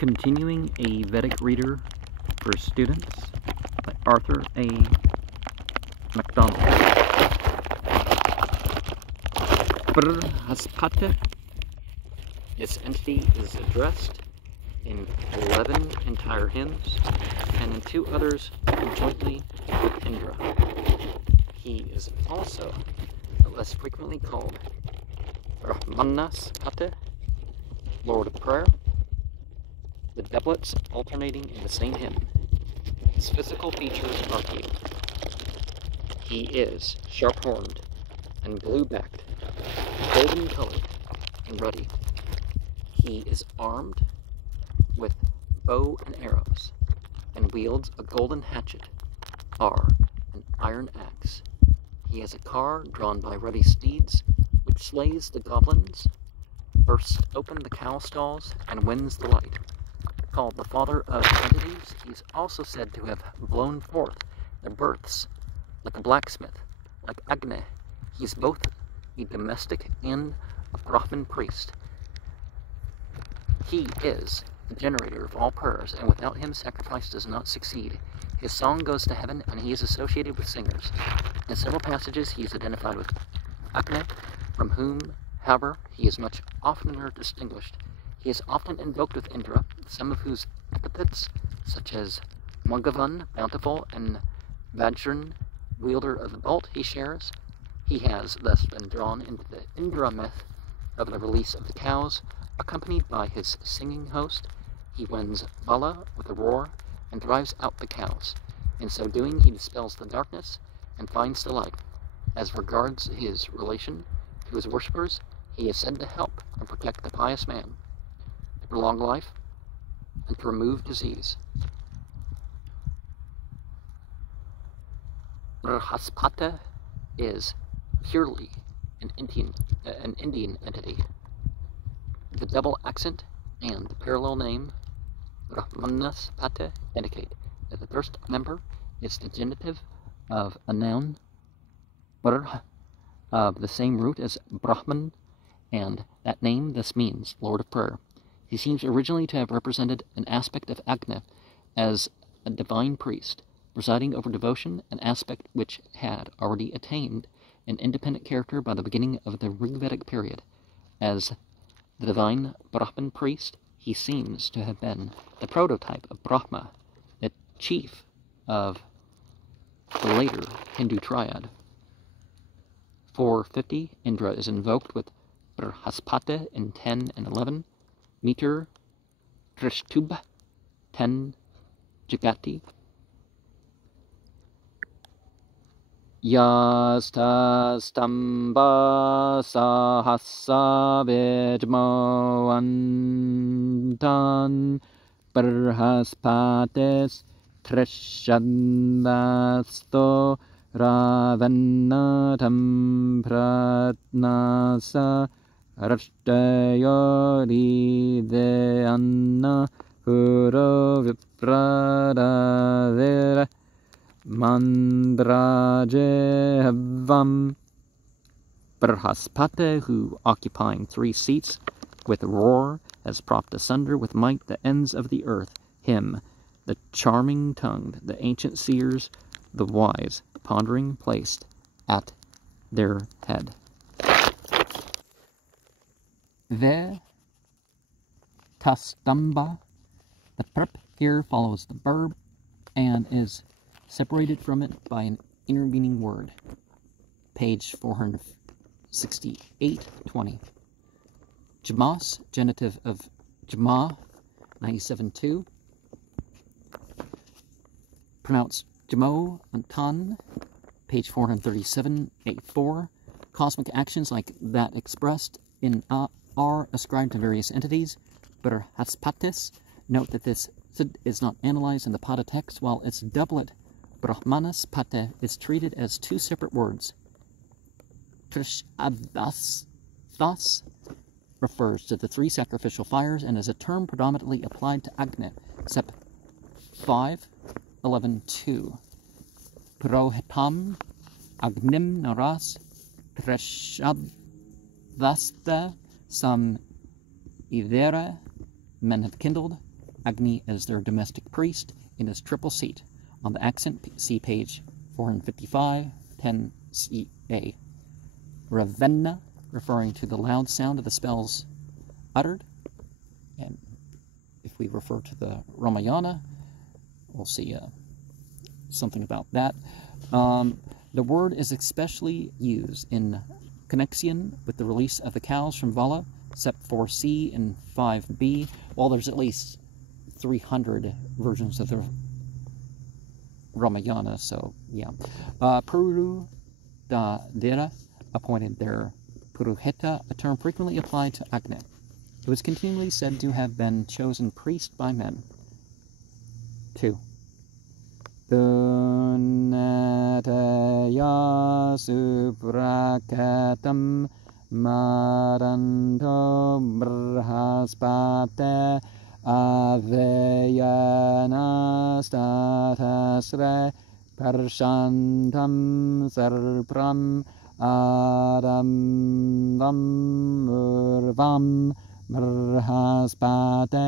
Continuing a Vedic Reader for Students by Arthur A. Macdonell. Brhaspati. This entity is addressed in 11 entire hymns and in 2 others jointly with Indra. He is also less frequently called Brhaspati, Lord of Prayer, the doublets alternating in the same hymn. His physical features are few. He is sharp-horned and blue-backed, golden-colored and ruddy. He is armed with bow and arrows, and wields a golden hatchet, or an iron axe. He has a car drawn by ruddy steeds, which slays the goblins, bursts open the cow stalls, and wins the light. Called the father of entities, he is also said to have blown forth their births, like a blacksmith, like Agni. He is both a domestic and a Brahmin priest. He is the generator of all prayers, and without him sacrifice does not succeed. His song goes to heaven, and he is associated with singers. In several passages he is identified with Agni, from whom, however, he is much oftener distinguished. He is often invoked with Indra, some of whose epithets, such as Magavan, bountiful, and Vajran, wielder of the bolt, he shares. He has thus been drawn into the Indra myth of the release of the cows. Accompanied by his singing host, he wins Bala with a roar and drives out the cows. In so doing, he dispels the darkness and finds the light. As regards his relation to his worshippers, he is said to help and protect the pious man, to prolong life, and to remove disease. Brhaspati is purely an Indian entity. The double accent and the parallel name Brhaspati indicate that the first member is the genitive of a noun of the same root as Brahman, and that name thus means Lord of Prayer. He seems originally to have represented an aspect of Agni as a divine priest, presiding over devotion, an aspect which had already attained an independent character by the beginning of the Vedic period. As the divine Brahman priest, he seems to have been the prototype of Brahma, the chief of the later Hindu triad. 450, Indra is invoked with Brhaspati in 10 and 11, meter Trishtubha 10 Jagati, Yasta stamba sahasa vijmo antan Brhaspatis trishandasto ravanatam pratnasa rashtayori deanna puro vipradavira Mandrajevam. Brhaspati, who, occupying 3 seats, with roar, has propped asunder with might the ends of the earth. Him, the charming-tongued, the ancient seers, the wise, pondering, placed at their head. Ve tastamba. The prep here follows the verb and is separated from it by an intervening word. Page 468-20. Jmas, genitive of Jma, 97-2. Pronounced Jmo Antan, page 437-84. Cosmic actions like that expressed in are ascribed to various entities. Brhaspatis, note that this is not analyzed in the Pada text, while its doublet Brahmanaspati is treated as 2 separate words. Trishabdas thus refers to the 3 sacrificial fires and is a term predominantly applied to Agni, except 5:11:2. Purohitam Agnim Naras Trishabdasta, some Ivera men have kindled, Agni as their domestic priest in his triple seat. On the accent, see page 455, 10CA. Ravenna, referring to the loud sound of the spells uttered. And if we refer to the Ramayana, we'll see something about that. The word is especially used in connection with the release of the cows from Vala, Sep 4C and 5B. Well, there's at least 300 versions of the Ramayana, so yeah. Puru da Dira appointed their Puruhita, a term frequently applied to Agni. It was continually said to have been chosen priest by men. 2. Dunataya suprakatam maranto Brhaspati aveyana statasre parshantam sarpram adamvam urvam Brhaspati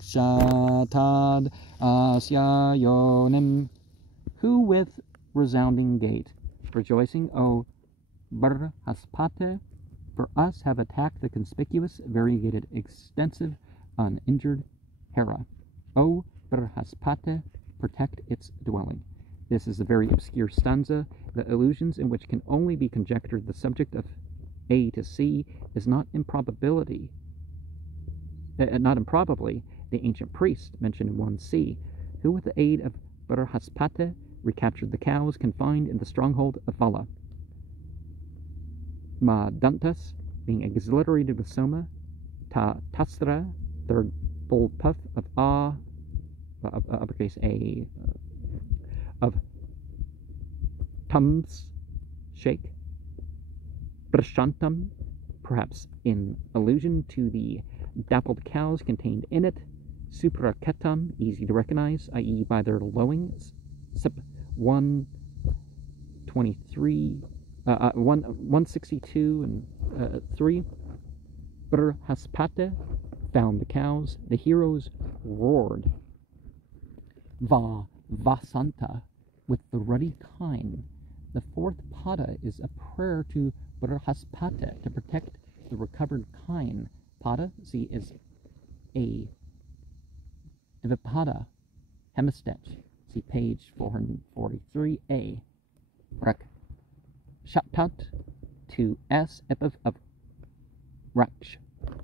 rakshatad asya yonim. Who with resounding gate, rejoicing, O Brhaspati, for us have attacked the conspicuous, variegated, extensive, uninjured Hera. O Brhaspati, protect its dwelling. This is a very obscure stanza. The illusions in which can only be conjectured the subject of A to C is not improbably the ancient priest mentioned in 1C, who with the aid of Brhaspati recaptured the cows confined in the stronghold of Vala. Madantas, being exhilarated with Soma, Tasra, third bold puff of uppercase A, of Tums, shake, Prashantam, perhaps in allusion to the dappled cows contained in it, Supraketam, easy to recognize, i.e. by their lowings, Sep 123, 162 and 3, Brhaspati found the cows, the heroes roared, Vasanta, with the ruddy kine. The fourth pada is a prayer to Brhaspati to protect the recovered kine. Pada, see, is a Dvipada, hemistech. See page 443a. Rakshatat, to S, epiph of Raksh,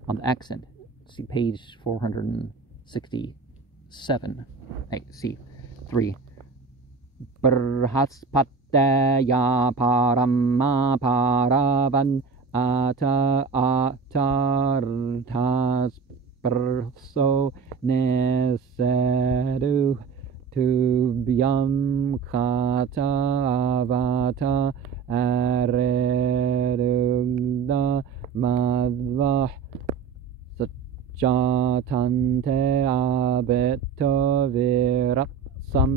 on the accent. See page 467. See 3. Brhaspatya parama paravan ata atartas perso nesedu tubyam kata avata aredugda madvah sajatante abeto virapsam.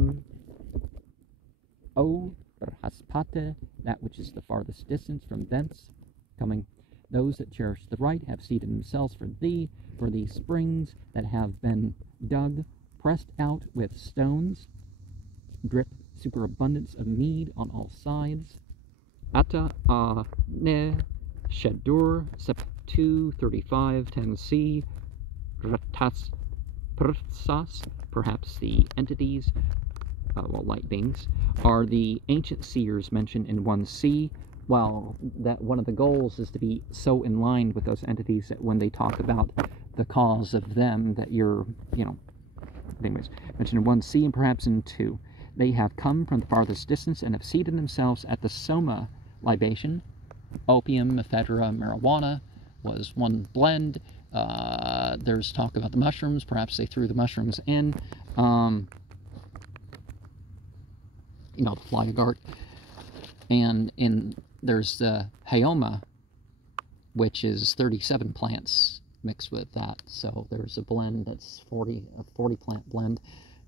O Brhaspati, that which is the farthest distance from thence coming, those that cherish the right have seated themselves for thee, for these springs that have been dug, pressed out with stones, drip superabundance of mead on all sides. Ata a ne shedur, sep 235 10c, ratas prthsas, perhaps the entities, light beings, are the ancient seers mentioned in 1C, while that one of the goals is to be so in line with those entities that when they talk about the cause of them, that you're, anyways, mentioned in 1C and perhaps in 2. They have come from the farthest distance and have seated themselves at the Soma libation. Opium, ephedra, marijuana was one blend. There's talk about the mushrooms. Perhaps they threw the mushrooms in. The fly agart. And there's the Hayoma, which is 37 plants mixed with that. So there's a blend that's a 40 plant blend.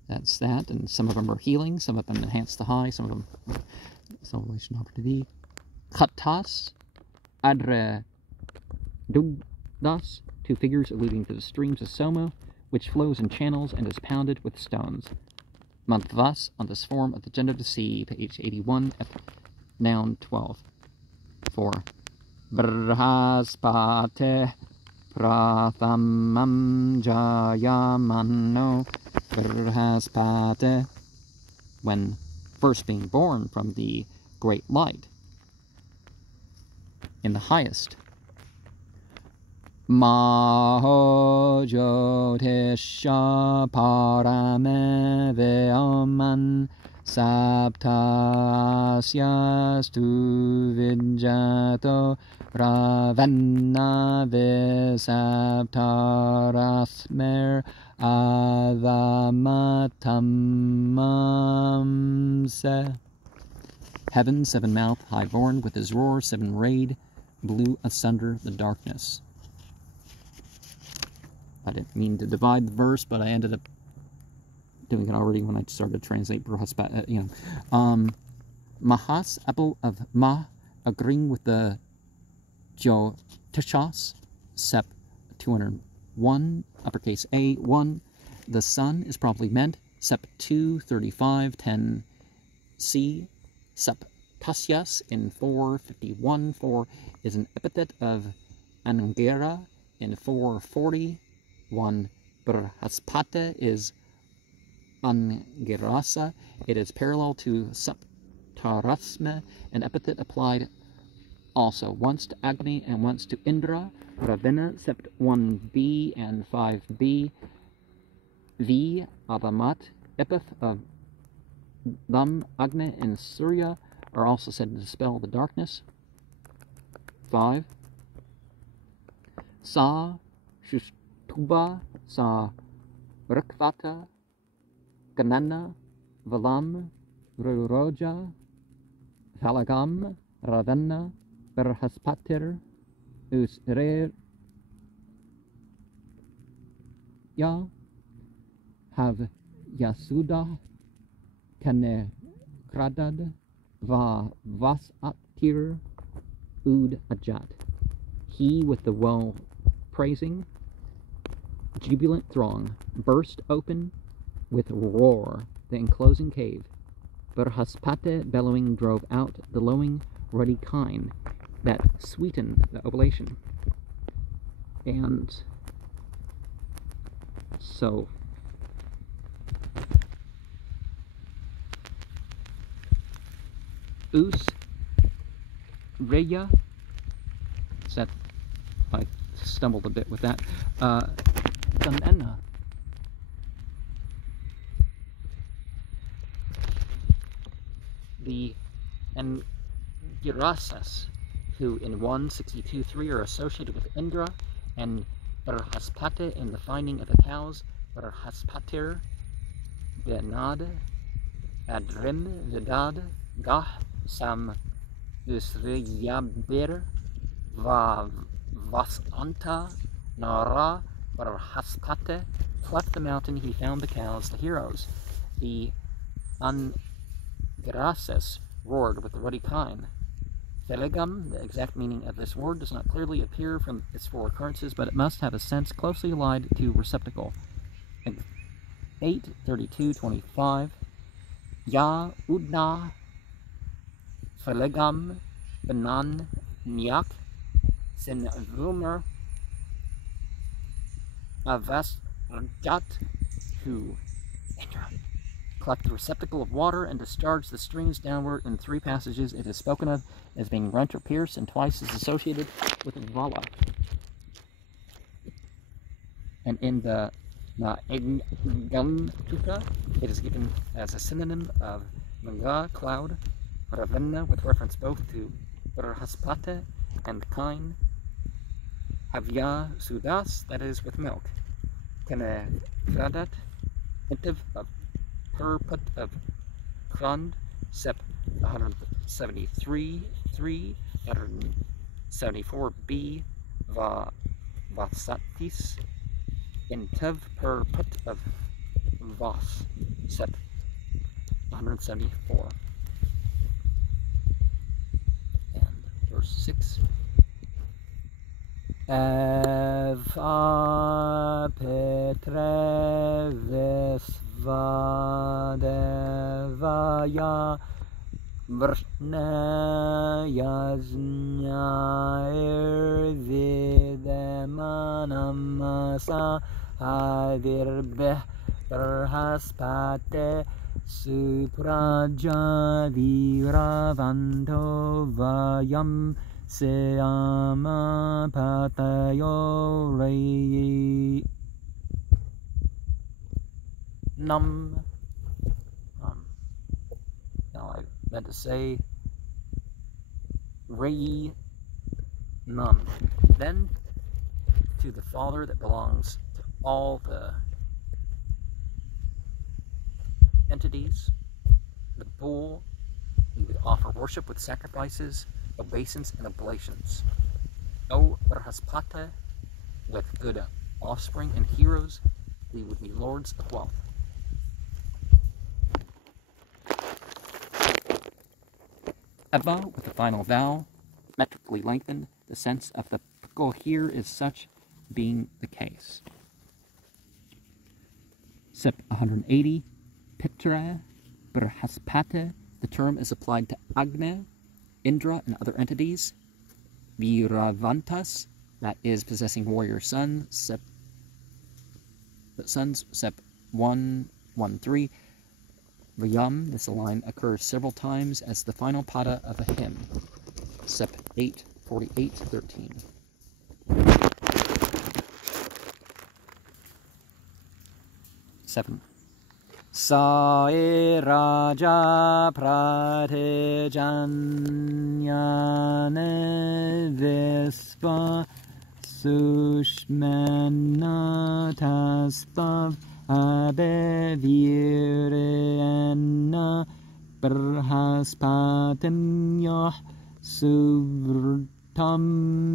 That's that. And some of them are healing. Some of them enhance the high. Some of them salvation offered to thee. Khatas, Adre Dugdas, two figures alluding to the streams of Soma, which flows in channels and is pounded with stones. Madvas, on this form of the gender to sea, page 81, noun 12. 4. Brhaspati prathamam jayamano Brhaspati, when first being born from the great light in the highest. Maho Jyotisha Parame Veoman Saptasyastu Vijato Ravanna Vesaptarasmer Avamatamamse. Heaven, seven-mouthed, high-born, with his roar, seven-rayed, blew asunder the darkness. I didn't mean to divide the verse, but I ended up doing it already when I started to translate Brhaspati. Mahas, apple of Ma, agreeing with the Jyotishas, Sep 201, uppercase A, 1. The sun is probably meant, Sep 2, 35, 10 C. Sep Tasyas in 451, 4 is an epithet of Angera in 440. 1. Brhaspati is Angerasa. It is parallel to Saptarasma, an epithet applied also once to Agni and once to Indra. Ravina, sept 1b and 5b. V. Avamat, epithet of Dham, Agni, and Surya are also said to dispel the darkness. 5. Sa Tuba, Sa Rukvata, Ganana, Valam, Ruroja, Thalagam, Ravenna, Brhaspatir, Usrer, Ya, Have Yasuda, Kane Kradad, Va Vasatir, Ud Ajat. He with the well-praising, jubilant throng burst open with roar the enclosing cave. Brhaspati bellowing drove out the lowing ruddy kine that sweetened the oblation. And so Us Reya, that I stumbled a bit with that. Ganana, the Angirasas, who in 162.3 are associated with Indra, and Brhaspati in the finding of the cows, Brhaspatir, Benad, Adrim, Vidad, Gah, Sam, Usriyabir, Vasanta, Nara, Brhaspati, cleft the mountain, he found the cows, the heroes. The Angirasas roared with the ruddy kine. Thelegam, the exact meaning of this word, does not clearly appear from its four occurrences, but it must have a sense closely allied to receptacle. 8:32:25. Ya Udna Thelegam Benan Nyak Sin Vumer Avasjat, who collect the receptacle of water and discharge the streams downward. In 3 passages it is spoken of as being rent or pierced, and twice is associated with Vala. And in the Naegam-tuka, it is given as a synonym of Manga, cloud, Ravenna, with reference both to Brhaspati and kine, Havya Sudas, that is with milk, Kene Kradat, Intiv of Purput of Krand, Sep 173, 3, 174b, Vasatis, Intiv Purput of Vas, Sep 174. And verse 6. Eva Petre Vrshna Yajnair Videmanamasa Havirbeh Brhaspati Supraja Viravanto Vayam Seyama Patayo Rei Nam. Now I meant to say Rei Nam. Then to the Father that belongs to all the entities, the bull, we would offer worship with sacrifices, obeisance, and oblations. O Brhaspati, with good offspring and heroes, we would be lords of wealth. Eva, with the final vowel, metrically lengthened. The sense of the pickle here is such being the case. Sep 180, Pitra, Brhaspati. The term is applied to Agni, Indra, and other entities. Viravantas, that is possessing warrior sons, Sep 113. Vyam, this line occurs several times as the final pada of a hymn. Sep 8:48-13. 7. Sae Raja Pratijanyane Vispa Sushmana Taspav Abevirena Brhaspatinyah Suvrtam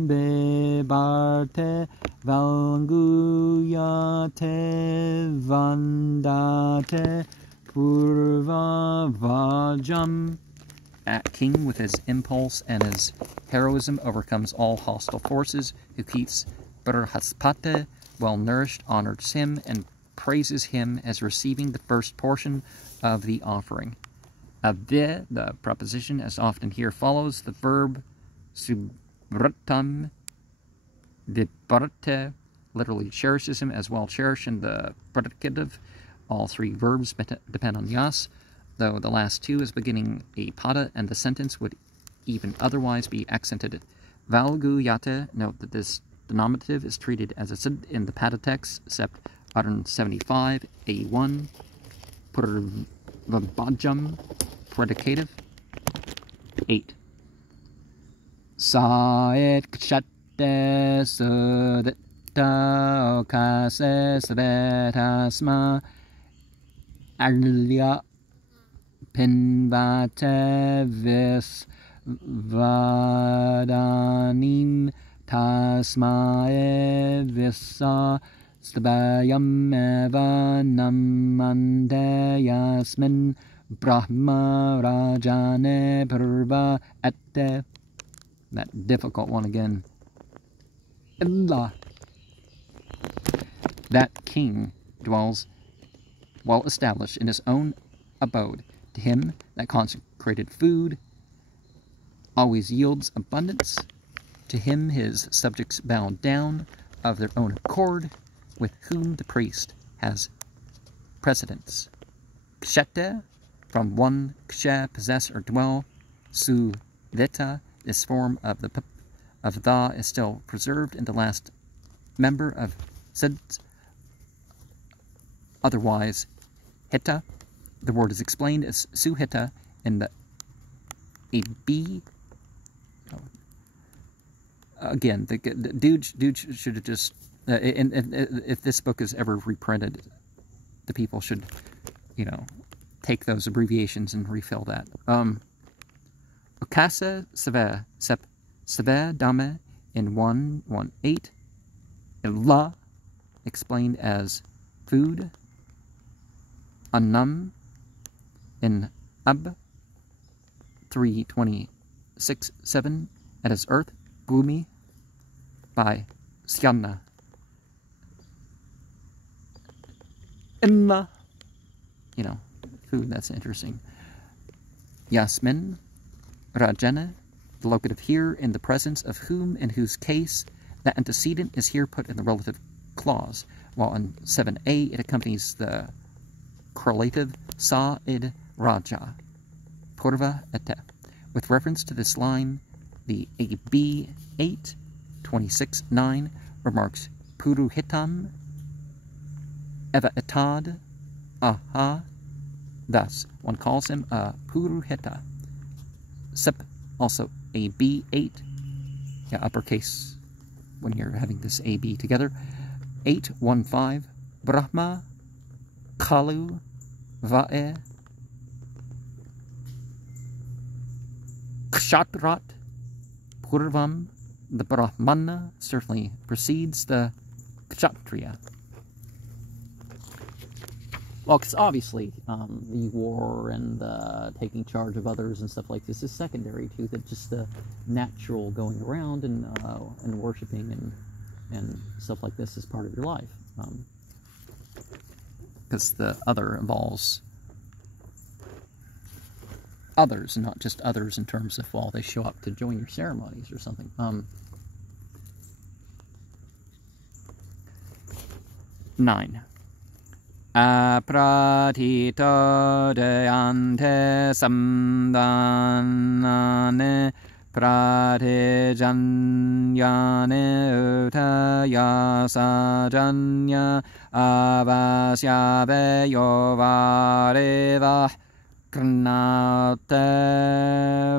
Bebarte Valguyate Vandate Purva Vajam. That king, with his impulse and his heroism, overcomes all hostile forces, who keeps Brhaspati well nourished, honors him, and praises him as receiving the first portion of the offering. Avi, the preposition, as often here follows the verb subratam. Vibharte literally cherishes him, as well cherished in the predicative. All three verbs depend on yas, though the last two is beginning a pada, and the sentence would even otherwise be accented. Valguyate, note that this denominative is treated as a sid in the pada text, except 175, A1, Purvabhajam, predicative. 8. Saet kshat Sudita Okase Svetasma Alya Pinvate Vis Vadanim Tasmae Visa Stabayam Eva Namande Yasmin Brahma Rajane Purva Ette. That difficult one again. Allah. That king dwells well established in his own abode. To him that consecrated food always yields abundance. To him his subjects bow down of their own accord, with whom the priest has precedence. Kshete, from one kshe, possess or dwell. Su vita, this form of the is still preserved in the last member of sid. Otherwise, hitta. The word is explained as suhitta in the AB. Again, the dude should have just. If this book is ever reprinted, the people should, take those abbreviations and refill that. Okasa Seve Sep Seve Dame in 118. Illa, explained as food. Annam in Ab 326-7 at his earth. Gumi by Skyanna. Imma, food, that's interesting. Yasmin, Rajana, the locative here in the presence of whom, in whose case, the antecedent is here put in the relative clause, while in 7a it accompanies the correlative sa id raja, purva ete. With reference to this line, the AB 8, 26-9 remarks puruhitam eva etad aha. Thus, one calls him a puruhita. Sep, also AB 8, yeah, uppercase when you're having this AB together. 815 Brahma Kalu Vae Kshatrat Purvam. The Brahmana certainly precedes the Kshatriya. Well, because obviously the war and the taking charge of others and stuff like this is secondary to just the natural going around and worshiping and stuff like this is part of your life. Because the other involves others, not just others in terms of, well, they show up to join your ceremonies or something. 9. Apratito deyante samdanane pratijanyane utayasajanya avasyabe yovareva krnate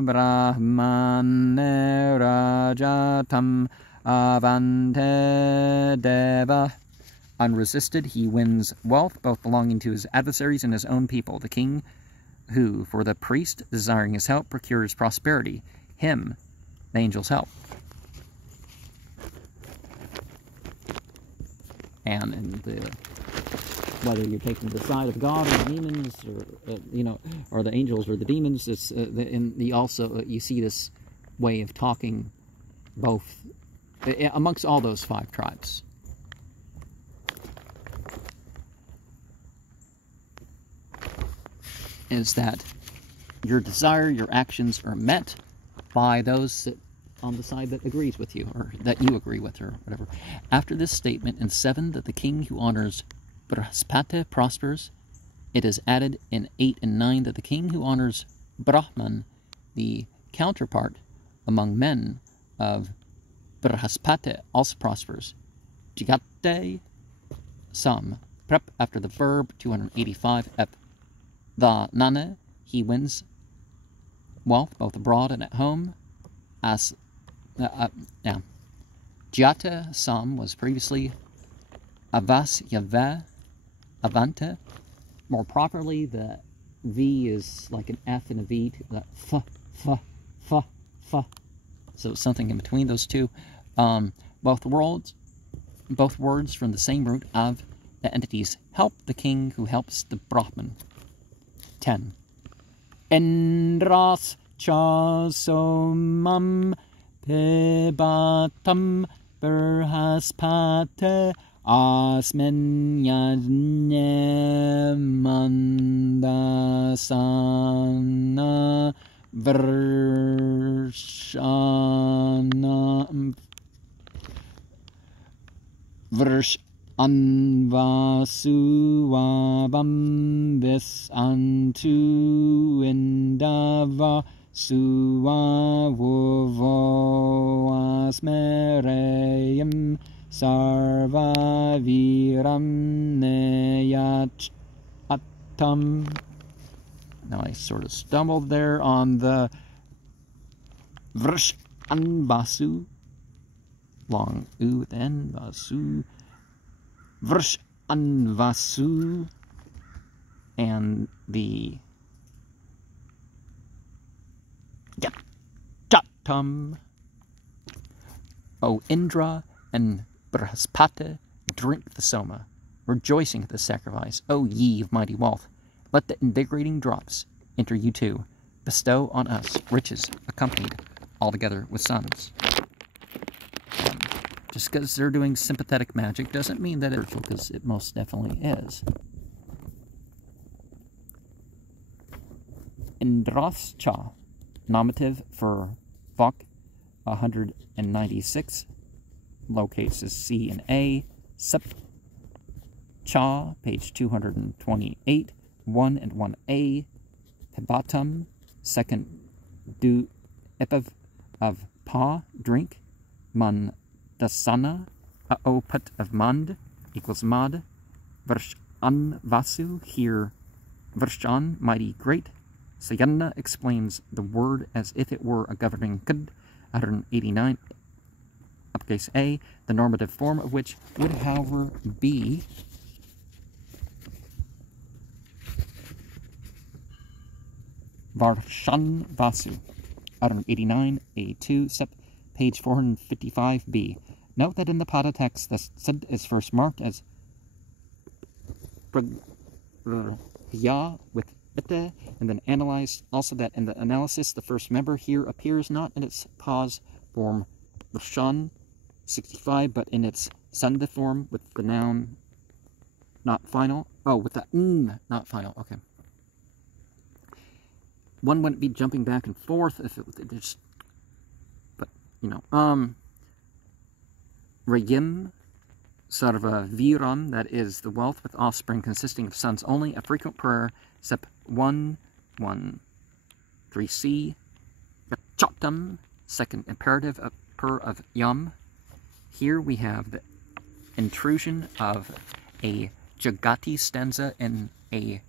brahmane rajatam avante deva. Unresisted, he wins wealth, both belonging to his adversaries and his own people. The king, who, for the priest, desiring his help, procures prosperity. Him, the angels help. And whether you're taking the side of God or the demons, or or the angels or the demons, it's you see this way of talking, both amongst all those 5 tribes. Is that your desire, your actions are met by those on the side that agrees with you, or that you agree with, or whatever. After this statement in 7 that the king who honors Brhaspati prospers, it is added in 8 and 9 that the king who honors Brahman, the counterpart among men of Brhaspati, also prospers. Jigate sam, prep after the verb 285 ep. The nana, he wins wealth both abroad and at home. As Jata sam was previously avas yave avante. More properly, the V is like an F and a V. That f. So something in between those two. Both words from the same root of the entities help the king who helps the Brahman. 10. Endras chasomam pibatam Brhaspati asmin yajne mandasana Anvasuavam vis antu indava suavuvo asmereyam sarva viram neyachatam. Now I sort of stumbled there on the Vrish Anvasu. Long U at the end, Vasu, Vrish Anvasu, and the Jatam. O Indra and Brhaspati, drink the soma, rejoicing at the sacrifice. O ye of mighty wealth, let the invigorating drops enter you too. Bestow on us riches accompanied altogether with sons. Just because they're doing sympathetic magic doesn't mean that it's spiritual, because it most definitely is. Indrascha, Nominative for Vok 196. Locates as C and A. Sep Cha, page 228, 1 and 1A. Pibatum, second du epiv of pa, drink. Man dasana, put of mand, equals mad. Varshan vasu, here Varshan, mighty great. Sayanna explains the word as if it were a governing kd, 189, uppercase A, the normative form of which would, however, be Varshan Vasu, 189, A2, sep, page 455b. Note that in the Pada text, the sid is first marked as ya with ite, and then analyzed. Also that in the analysis, the first member here appears not in its pause form Varshan 65, but in its sunda form with the noun not final. Oh, with the not final. Okay. One wouldn't be jumping back and forth if it just, but, you know, Rayim, Sarva Viram, that is the wealth with offspring consisting of sons only, a frequent prayer, Sep 1, 1, 3C, Choptam, second imperative of per of Yam. Here we have the intrusion of a Jagati stanza in a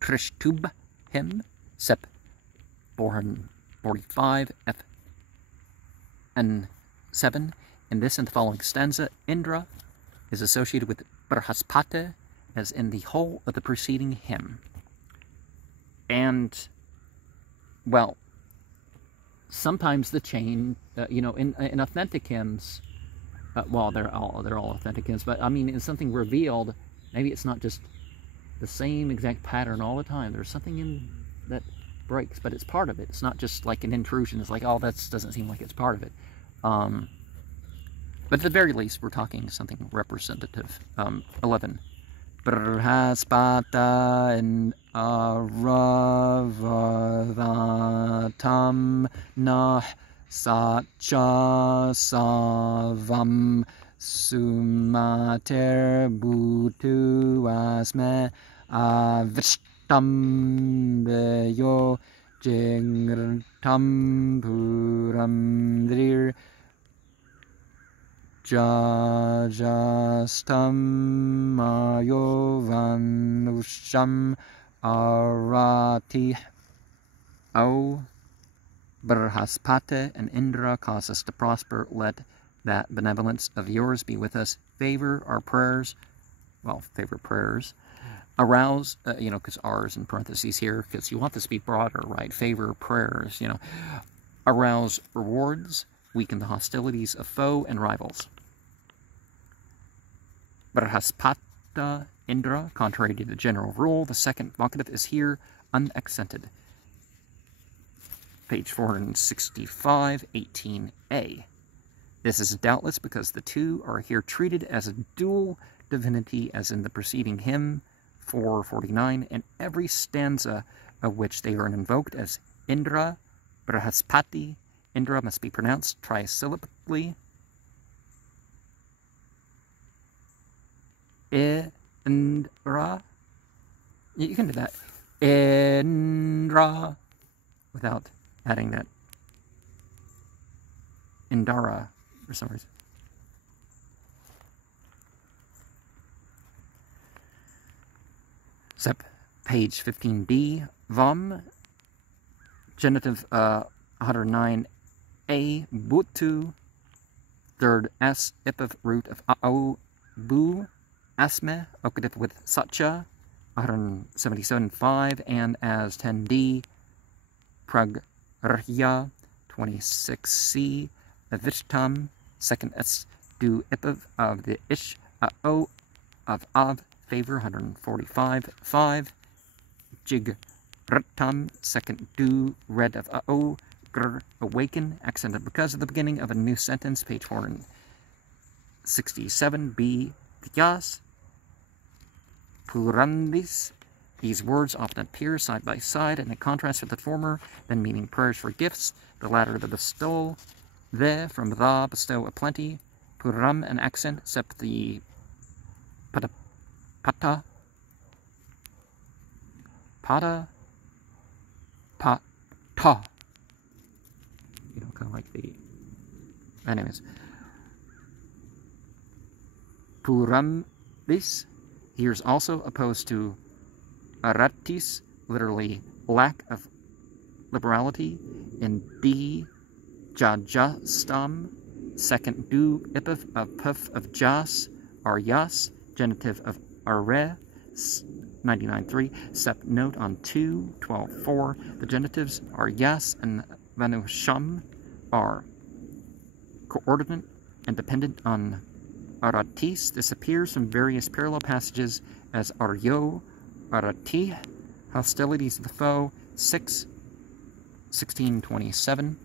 Krishtub hymn, Sep 445 F and 7. In this and the following stanza, Indra is associated with Brhaspati, as in the whole of the preceding hymn. And, well, sometimes the chain, you know, in authentic hymns, well, they're all authentic hymns, but I mean, in something revealed, maybe it's not just the same exact pattern all the time. There's something in that breaks, but it's part of it. It's not just like an intrusion. It's like, oh, that doesn't seem like it's part of it. But at the very least, we're talking something representative. 11. Brhaspati in aravadatam nah sacha savam sumater butu asme avishtam beyo jingratam puram drir Jajastam Mayovanusham Arati. O Brhaspati and Indra, cause us to prosper. Let that benevolence of yours be with us. Favor our prayers. Well, favor prayers. Arouse, you know, because R is in parentheses here, because you want this to be broader, right? Favor prayers, you know. Arouse rewards. Weaken the hostilities of foe and rivals. Brhaspati Indra, contrary to the general rule, the second vocative is here unaccented. Page 465, 18a. This is doubtless because the two are here treated as a dual divinity as in the preceding hymn, 449, and every stanza of which they are invoked as Indra, Brhaspati. Indra must be pronounced trisyllabically. Indra. You can do that. Indra. Without adding that Indara for some reason. Sep, page 15b. Vam. Genitive 109. A, butu, third S, ipiv root of ao, bu, asme, octative with sacha, 177.5, and as 10d, pragrya, 26c, avishtam, second S, du ipiv of the ish, ao, of av, favor, 145.5, jigrattam, second du, red of ao, awaken, accented because of the beginning of a new sentence, page 467b, Tyas, Purandis, These words often appear side by side and in contrast with the former, then meaning prayers for gifts, the latter the bestowal, the from the bestow a plenty, puram an accent, except the pada, ta. You know, kind of like the... Anyways. Puram, this, here's also opposed to aratis, literally lack of liberality, in D, jajastam, second do, ipif of puff of jas, aryas, genitive of are, 99.3, sep note on 2, 12.4, the genitives are yas and vanusham are coordinate and dependent on aratis. This appears from various parallel passages as aryo, arati, hostilities of the foe, 6, 1627.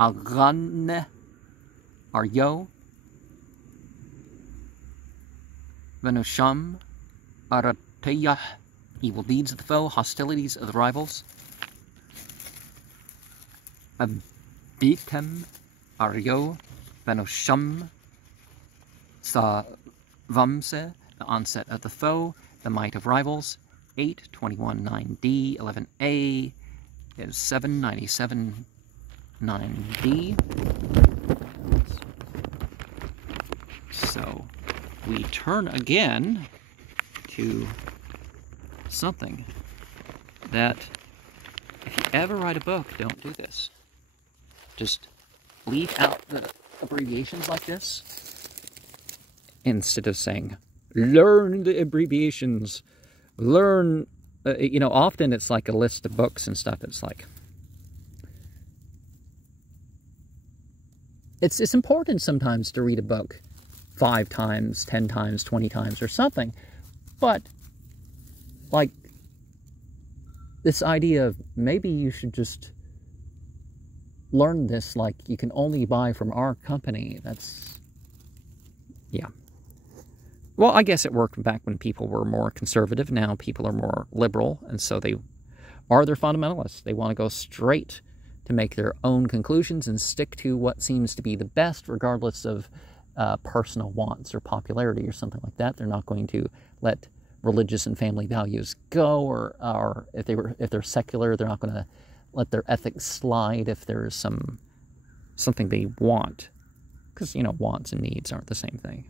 Agan, aryo, Venusham, Arateyah, evil deeds of the foe, hostilities of the rivals. Abitem, Aryo, Venusham, Savamse, the onset of the foe, the might of rivals. 8, 21, 9D, 11A, is 7, 97, 9D. So we turn again to something that, if you ever write a book, don't do this. Just leave out the abbreviations like this instead of saying, learn the abbreviations, learn, you know, often it's like a list of books and stuff. It's like, it's important sometimes to read a book 5 times, 10 times, 20 times or something. But, like, this idea of maybe you should just learn this, like, you can only buy from our company, that's, yeah. Well, I guess it worked back when people were more conservative. Now people are more liberal, and so they're fundamentalists. They want to go straight to make their own conclusions and stick to what seems to be the best, regardless of personal wants or popularity or something like that. They're not going to let religious and family values go, or if they're secular, they're not going to let their ethics slide if there's something they want, because, you know, wants and needs aren't the same thing.